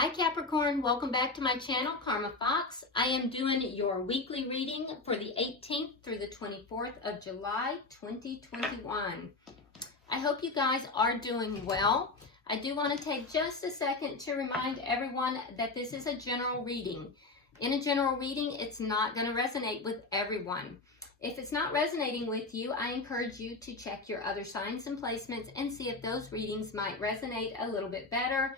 Hi Capricorn, welcome back to my channel, Karma Fox. I am doing your weekly reading for the 18th through the 24th of July, 2021. I hope you guys are doing well. I do want to take just a second to remind everyone that this is a general reading. In a general reading, it's not going to resonate with everyone. If it's not resonating with you, I encourage you to check your other signs and placements and see if those readings might resonate a little bit better.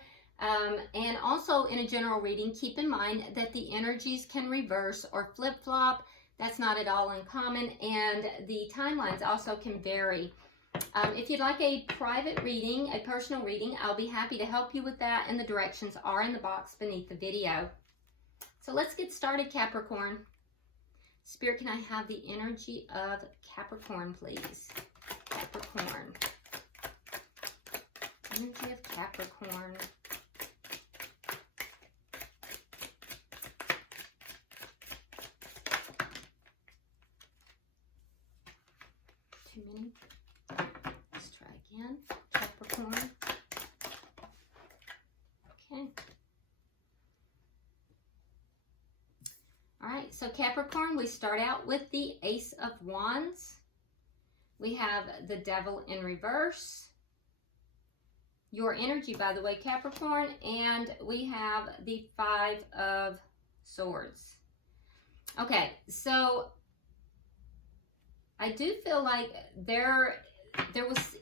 And also in a general reading, keep in mind that the energies can reverse or flip-flop. That's not at all uncommon, and the timelines also can vary. If you'd like a private reading, a personal reading, I'll be happy to help you with that, and the directions are in the box beneath the video. So let's get started, Capricorn. Spirit, can I have the energy of Capricorn, please? Capricorn. Energy of Capricorn. Too many. Let's try again. Capricorn. Okay. All right, so Capricorn, we start out with the Ace of Wands. We have the Devil in reverse. Your energy, by the way, Capricorn, and we have the Five of Swords. Okay, so I do feel like there was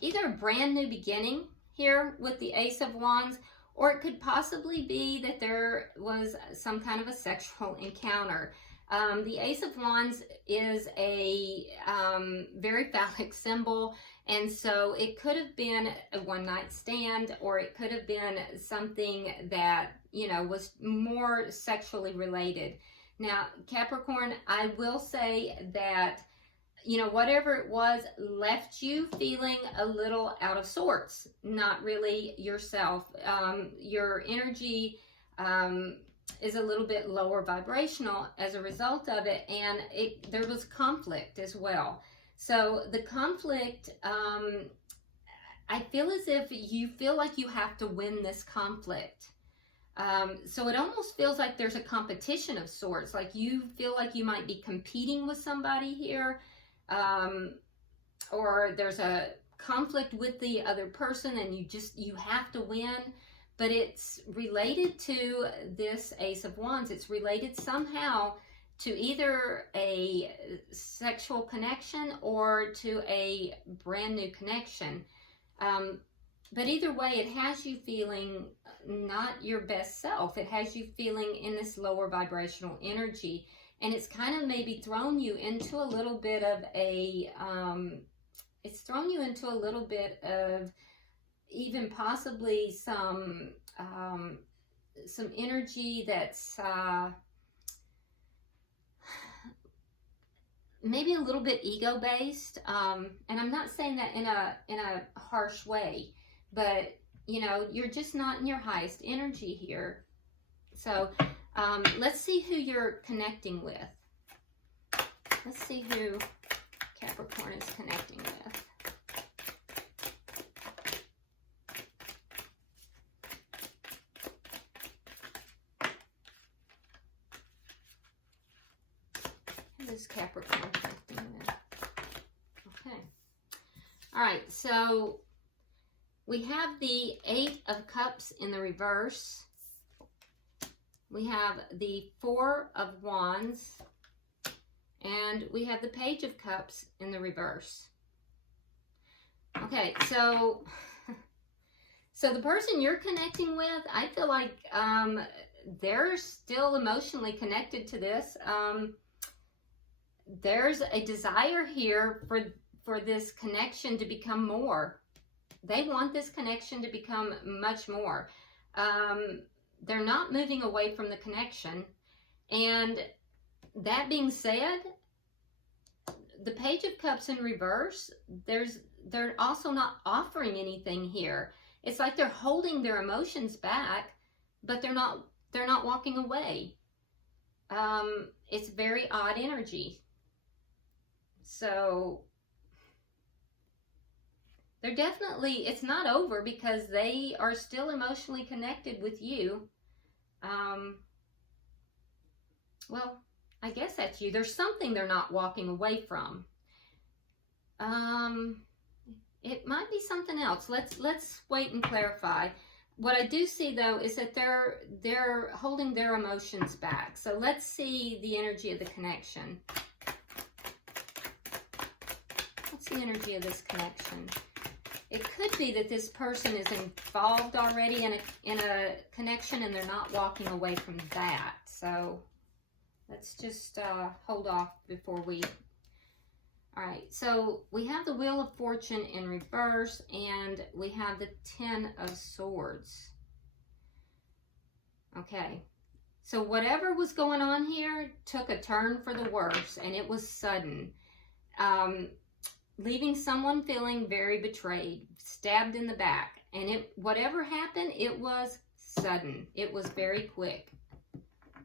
either a brand new beginning here with the Ace of Wands, or it could possibly be that there was some kind of a sexual encounter. The Ace of Wands is a very phallic symbol, and so it could have been a one-night stand, or it could have been something that, you know, was more sexually related. Now, Capricorn, I will say that, you know, whatever it was left you feeling a little out of sorts, not really yourself. Your energy is a little bit lower vibrational as a result of it, and there was conflict as well. So the conflict, I feel as if you feel like you have to win this conflict. So it almost feels like there's a competition of sorts, like you feel like you might be competing with somebody here, or there's a conflict with the other person and you have to win. But it's related to this Ace of Wands. It's related somehow to either a sexual connection or to a brand new connection. But either way, it has you feeling not your best self. It has you feeling in this lower vibrational energy. And it's kind of maybe thrown you into a little bit of a, it's thrown you into a little bit of even possibly some energy that's maybe a little bit ego-based. And I'm not saying that in a harsh way, but you know, you're just not in your highest energy here. So let's see who you're connecting with. Let's see who Capricorn is connecting with. Who is Capricorn connecting with? Okay. All right, so we have the Eight of Cups in the reverse. We have the Four of Wands. And we have the Page of Cups in the reverse. Okay, so the person you're connecting with, I feel like they're still emotionally connected to this. There's a desire here for this connection to become more. They want this connection to become much more. They're not moving away from the connection. And that being said, the Page of Cups in reverse, they're also not offering anything here. It's like they're holding their emotions back, but they're not walking away. It's very odd energy. So they're definitely, it's not over because they are still emotionally connected with you. Well, I guess that's you. There's something they're not walking away from. It might be something else. Let's wait and clarify. What I do see though is that they're holding their emotions back. So let's see the energy of the connection. What's the energy of this connection? It could be that this person is involved already in a connection and they're not walking away from that. So let's just hold off before we... All right, so we have the Wheel of Fortune in reverse, and we have the Ten of Swords. Okay, so whatever was going on here took a turn for the worse, and it was sudden. Leaving someone feeling very betrayed, stabbed in the back, and whatever happened, it was sudden. It was very quick.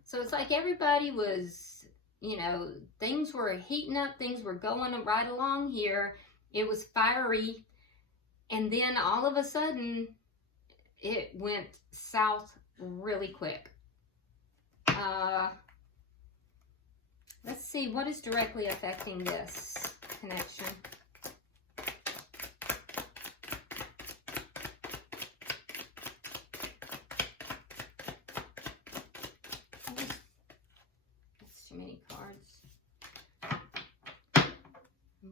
So it's like everybody was, you know, things were heating up, things were going right along here. It was fiery, and then all of a sudden, it went south really quick. Let's see, what is directly affecting this connection?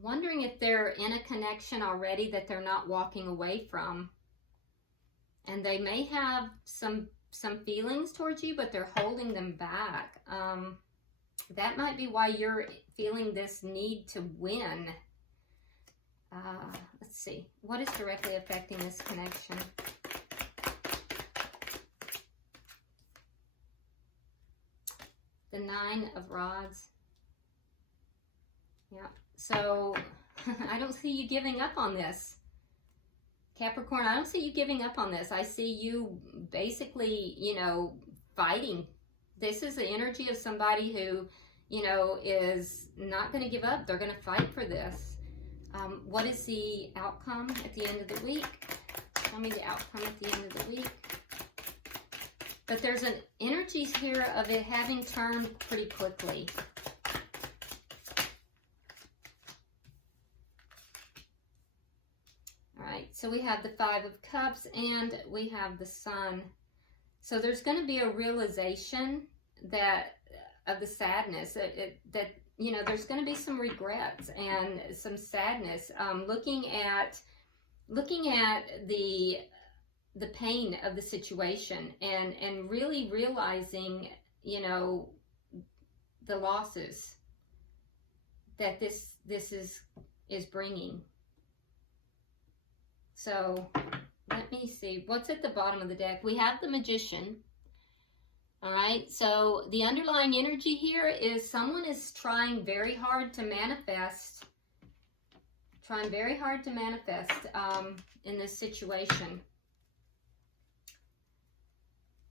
Wondering if they're in a connection already that they're not walking away from, and they may have some feelings towards you, but they're holding them back. That might be why you're feeling this need to win. Let's see, what is directly affecting this connection? The Nine of Rods. Yeah. So, I don't see you giving up on this. Capricorn, I don't see you giving up on this. I see you basically, you know, fighting. This is the energy of somebody who, you know, is not going to give up. They're going to fight for this. What is the outcome at the end of the week? Tell me the outcome at the end of the week. But there's an energy here of it having turned pretty quickly. So we have the Five of Cups and we have the Sun. So there's going to be a realization that of the sadness that you know, there's going to be some regrets and some sadness. Looking at the pain of the situation and really realizing, you know, the losses that this is bringing. So, let me see. What's at the bottom of the deck? We have the Magician. All right. So, the underlying energy here is someone is trying very hard to manifest. Trying very hard to manifest in this situation.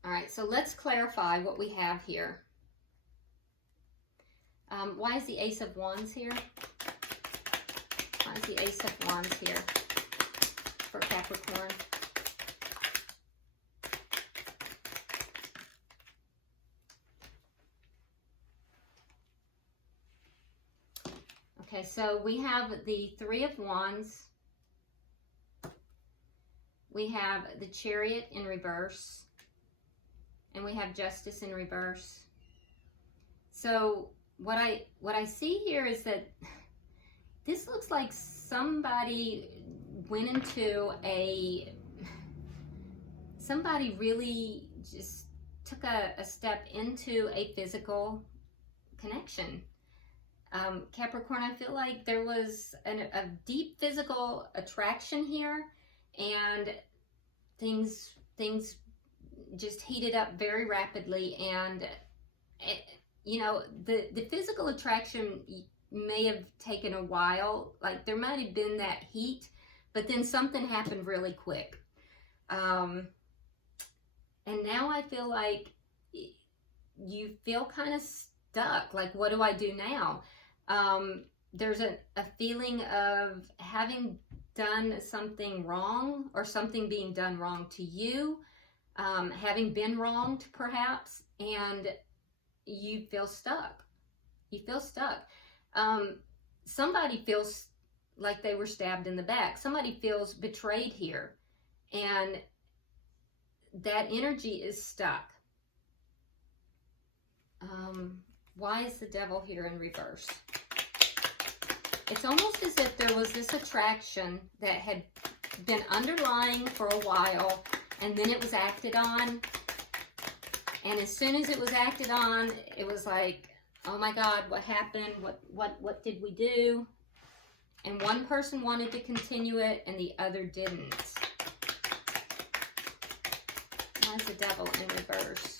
All right. So, let's clarify what we have here. Why is the Ace of Wands here? Why is the Ace of Wands here for Capricorn? Okay, so we have the Three of Wands. We have the Chariot in reverse. And we have Justice in reverse. So what I see here is that this looks like somebody went into somebody really just took a step into a physical connection. Capricorn, I feel like there was a deep physical attraction here, and things just heated up very rapidly, and you know, the physical attraction may have taken a while. Like, there might have been that heat, but then something happened really quick. And now I feel like you feel kind of stuck. Like, what do I do now? There's a feeling of having done something wrong, or something being done wrong to you, having been wronged perhaps, and you feel stuck. You feel stuck. Somebody feels like they were stabbed in the back. Somebody feels betrayed here, and that energy is stuck. Why is the Devil here in reverse? It's almost as if there was this attraction that had been underlying for a while, and then it was acted on. And as soon as it was acted on, it was like, oh my God, what happened? What did we do? And one person wanted to continue it and the other didn't. Why is the Devil in reverse?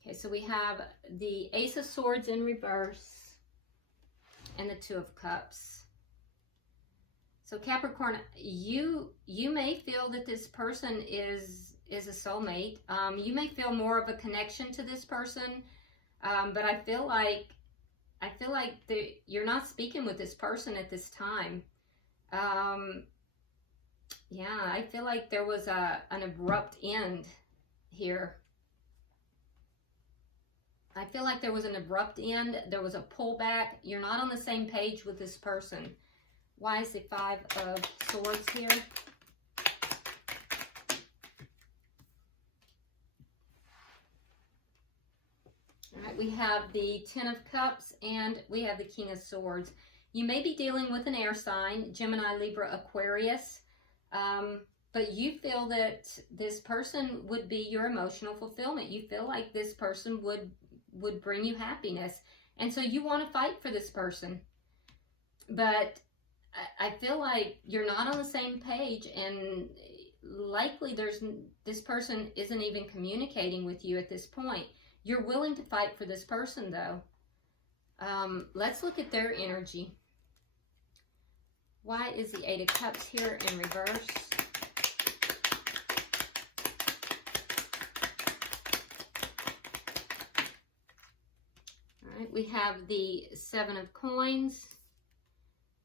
Okay, so we have the Ace of Swords in reverse and the Two of Cups. So Capricorn, you may feel that this person is a soulmate. You may feel more of a connection to this person, but I feel like you're not speaking with this person at this time. Yeah, I feel like there was an abrupt end here. I feel like there was an abrupt end. There was a pullback. You're not on the same page with this person. Why is the Five of Swords here? All right, we have the Ten of Cups and we have the King of Swords. You may be dealing with an air sign, Gemini, Libra, Aquarius, but you feel that this person would be your emotional fulfillment. You feel like this person would bring you happiness, and so you want to fight for this person. But I feel like you're not on the same page, and likely this person isn't even communicating with you at this point. You're willing to fight for this person, though. Let's look at their energy. Why is the Eight of Cups here in reverse? All right, we have the Seven of Coins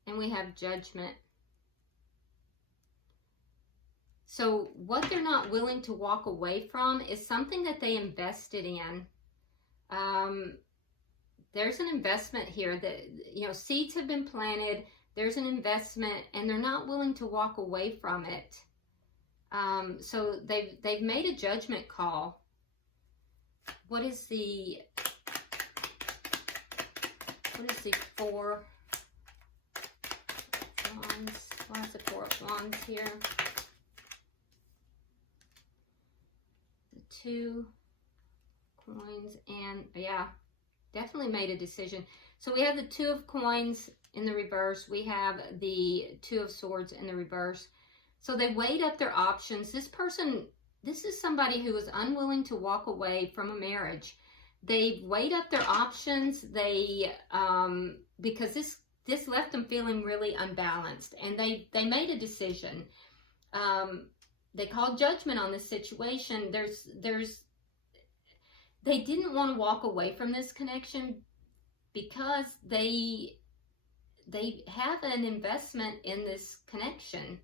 and we have Judgment. So what they're not willing to walk away from is something that they invested in. There's an investment here that, you know, seeds have been planted. There's an investment and they're not willing to walk away from it. So they've made a judgment call. What is the Four of Wands? Why is the Four of Wands here? The Two Coins, and yeah, definitely made a decision. So we have the Two of Coins in the reverse. We have the Two of Swords in the reverse. So they weighed up their options. This is somebody who was unwilling to walk away from a marriage. They weighed up their options. They because this left them feeling really unbalanced, and they made a decision. They called judgment on this situation. They didn't want to walk away from this connection because they have an investment in this connection,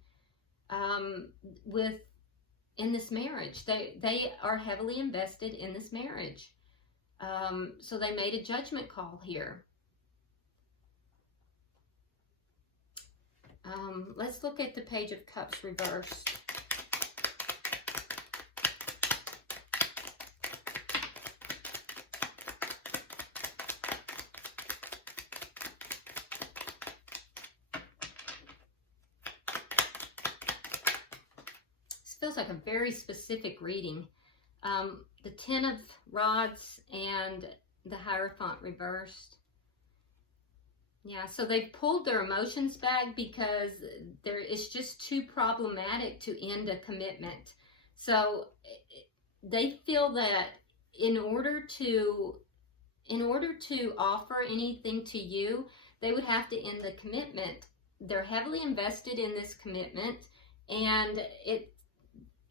in this marriage. They are heavily invested in this marriage. So they made a judgment call here. Let's look at the Page of Cups reversed. This feels like a very specific reading. The Ten of Rods and the Hierophant reversed. Yeah, so they've pulled their emotions back because it's just too problematic to end a commitment. So they feel that in order to offer anything to you, they would have to end the commitment. They're heavily invested in this commitment, and it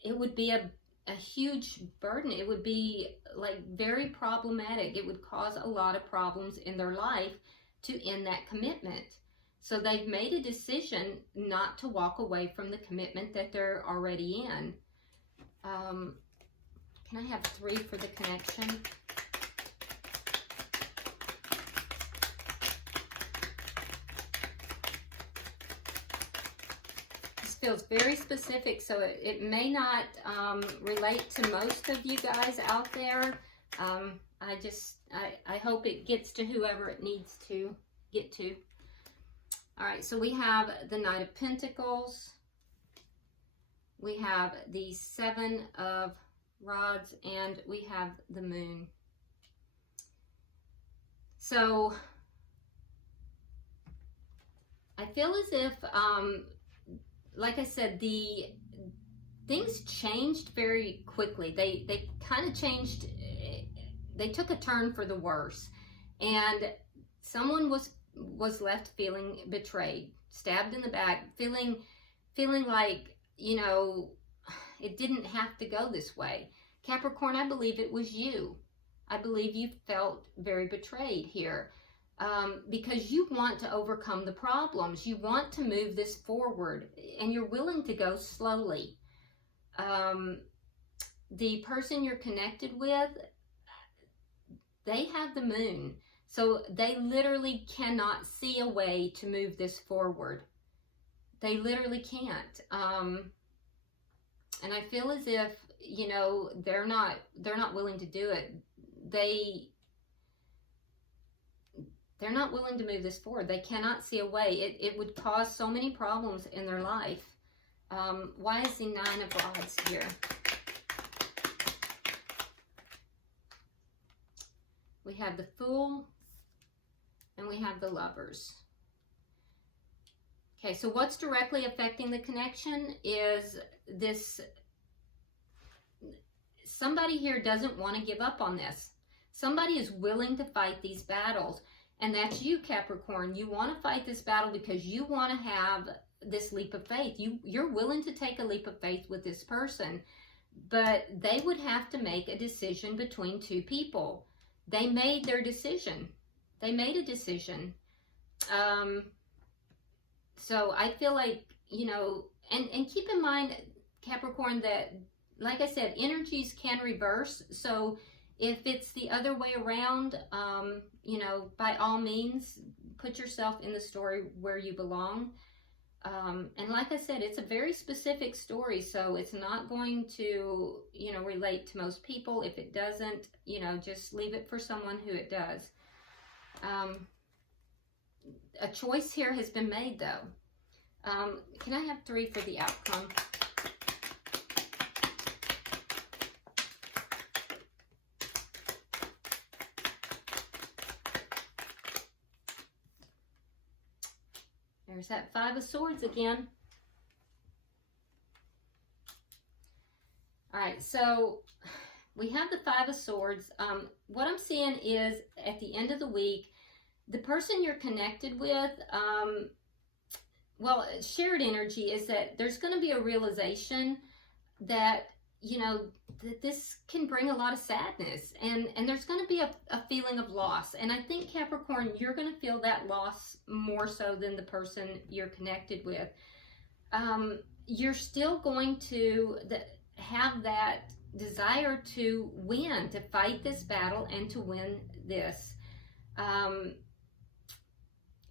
would be a huge burden. It would be like very problematic. It would cause a lot of problems in their life to end that commitment. So they've made a decision not to walk away from the commitment that they're already in. Can I have 3 for the connection? This feels very specific, so it may not relate to most of you guys out there. I hope it gets to whoever it needs to get to. All right, so we have the Knight of Pentacles. We have the 7 of Rods, and we have the Moon. So I feel as if, like I said, the things changed very quickly. They kind of changed. They took a turn for the worse, and someone was left feeling betrayed, stabbed in the back, feeling like, you know, it didn't have to go this way. Capricorn, I believe it was you. I believe you felt very betrayed here, because you want to overcome the problems. You want to move this forward, and you're willing to go slowly. The person you're connected with, they have the Moon. So they literally cannot see a way to move this forward. They literally can't. And I feel as if, you know, they're not willing to do it. They're not willing to move this forward. They cannot see a way. It would cause so many problems in their life. Why is the 9 of Rods here? We have the Fool, and we have the Lovers. Okay, so what's directly affecting the connection is this. Somebody here doesn't want to give up on this. Somebody is willing to fight these battles, and that's you, Capricorn. You want to fight this battle because you want to have this leap of faith. You're willing to take a leap of faith with this person, but they would have to make a decision between 2 people. They made their decision. They made a decision. So I feel like, you know, and keep in mind, Capricorn, that, like I said, energies can reverse. So if it's the other way around, you know, by all means, put yourself in the story where you belong. And like I said, it's a very specific story, so it's not going to, you know, relate to most people. If it doesn't, you know, just leave it for someone who it does. A choice here has been made, though. Can I have 3 for the outcome? There's that 5 of Swords again. All right, so we have the 5 of Swords. What I'm seeing is at the end of the week, the person you're connected with, well, shared energy is that there's going to be a realization that, you know, that this can bring a lot of sadness, and there's going to be a feeling of loss. And I think, Capricorn, you're going to feel that loss more so than the person you're connected with. You're still going to have that desire to win, to fight this battle and to win this.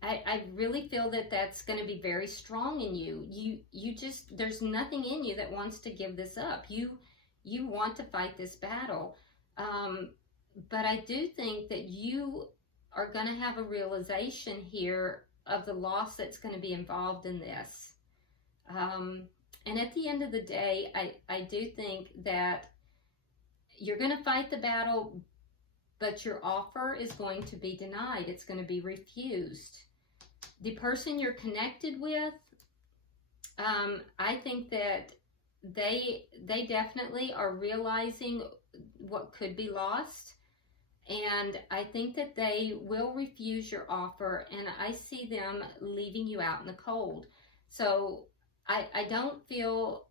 I really feel that that's going to be very strong in you. You just, there's nothing in you that wants to give this up. You want to fight this battle. But I do think that you are going to have a realization here of the loss that's going to be involved in this. And at the end of the day, I do think that you're going to fight the battle, but your offer is going to be denied. It's going to be refused. The person you're connected with, I think that they definitely are realizing what could be lost, and I think that they will refuse your offer, and I see them leaving you out in the cold. So I don't feel,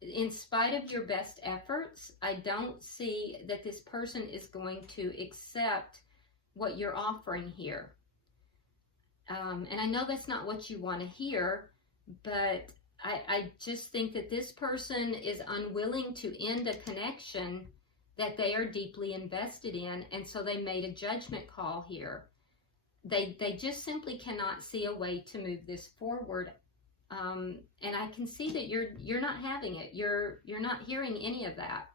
in spite of your best efforts, I don't see that this person is going to accept what you're offering here. And I know that's not what you want to hear, but I just think that this person is unwilling to end a connection that they are deeply invested in, and so they made a judgment call here. They just simply cannot see a way to move this forward. And I can see that you're not having it. You're not hearing any of that.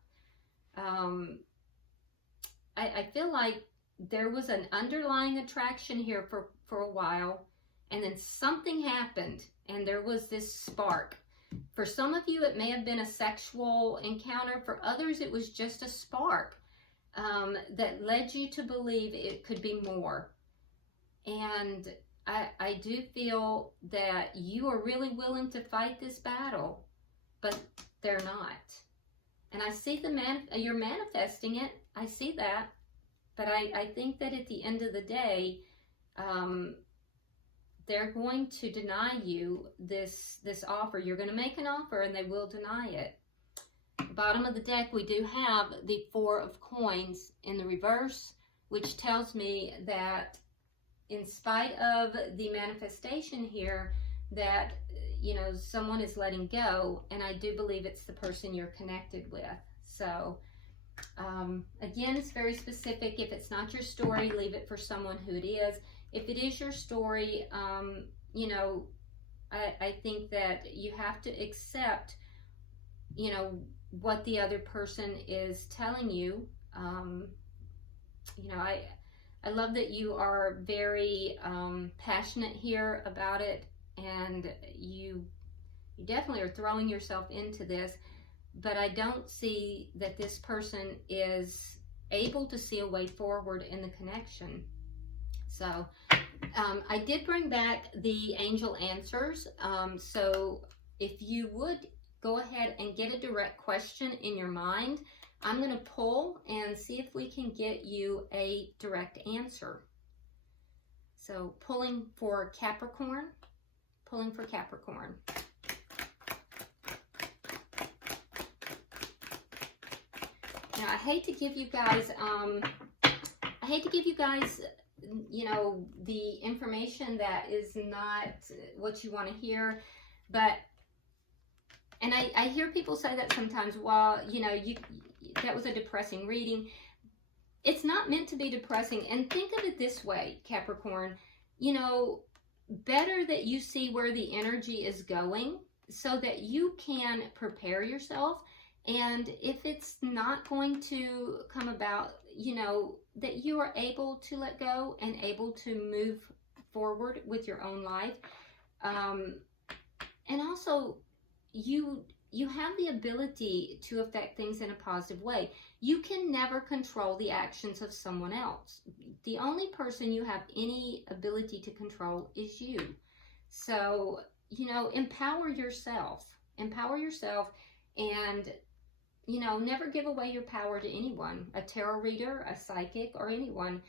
I feel like there was an underlying attraction here for a while, and then something happened, and there was this spark. For some of you, it may have been a sexual encounter. For others, it was just a spark that led you to believe it could be more. And I do feel that you are really willing to fight this battle, but they're not. And I see you're manifesting it. I see that. But I think that at the end of the day, they're going to deny you this offer. You're going to make an offer and they will deny it. Bottom of the deck, we do have the Four of Coins in the reverse, which tells me that in spite of the manifestation here, that, you know, someone is letting go, and I do believe it's the person you're connected with. So, again, it's very specific. If it's not your story, leave it for someone who it is. If it is your story, you know, I think that you have to accept, you know, what the other person is telling you. You know, I love that you are very passionate here about it, and you definitely are throwing yourself into this, but I don't see that this person is able to see a way forward in the connection. So I did bring back the angel answers. So if you would go ahead and get a direct question in your mind, I'm going to pull and see if we can get you a direct answer. So pulling for Capricorn, pulling for Capricorn. Now, I hate to give you guys, you know, the information that is not what you want to hear, but, and I hear people say that sometimes, well, you know, that was a depressing reading. It's not meant to be depressing. And think of it this way, Capricorn, you know, better that you see where the energy is going so that you can prepare yourself. And if it's not going to come about, you know, that you are able to let go and able to move forward with your own life. And also, you have the ability to affect things in a positive way. You can never control the actions of someone else. The only person you have any ability to control is you. So, you know, empower yourself. Empower yourself, and, you know, never give away your power to anyone, a tarot reader, a psychic, or anyone.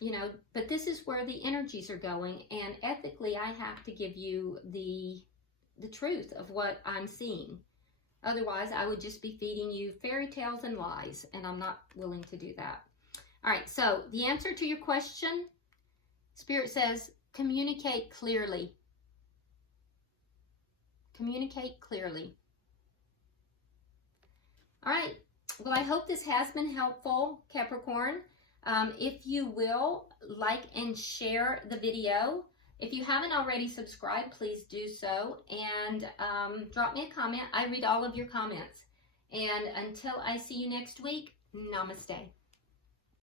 You know, but this is where the energies are going, and ethically I have to give you the truth of what I'm seeing. Otherwise, I would just be feeding you fairy tales and lies, and I'm not willing to do that. All right, so the answer to your question, Spirit says, communicate clearly. Communicate clearly. All right, well, I hope this has been helpful, Capricorn. If you will, like and share the video. If you haven't already subscribed, please do so, and drop me a comment. I read all of your comments. And until I see you next week, namaste.